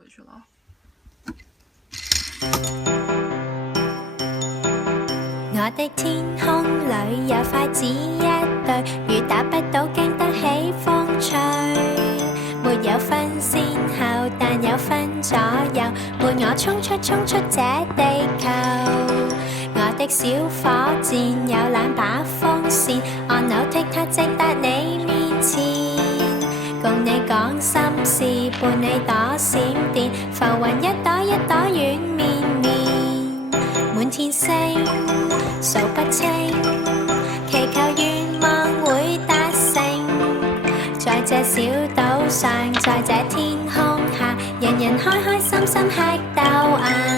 回去了。我的天空裏有筷子一對，雨打不到經得起風吹。沒有分先後，但有分左右，伴我衝出這地球。我的小火箭有兩把風扇，按鈕踢踏直達你面前，共你講心事，伴你躲閃電，浮雲一朵一朵軟綿綿，滿天星數不清，祈求願望會達成。在這小島上，在這天空下，人人開開心心吃豆芽。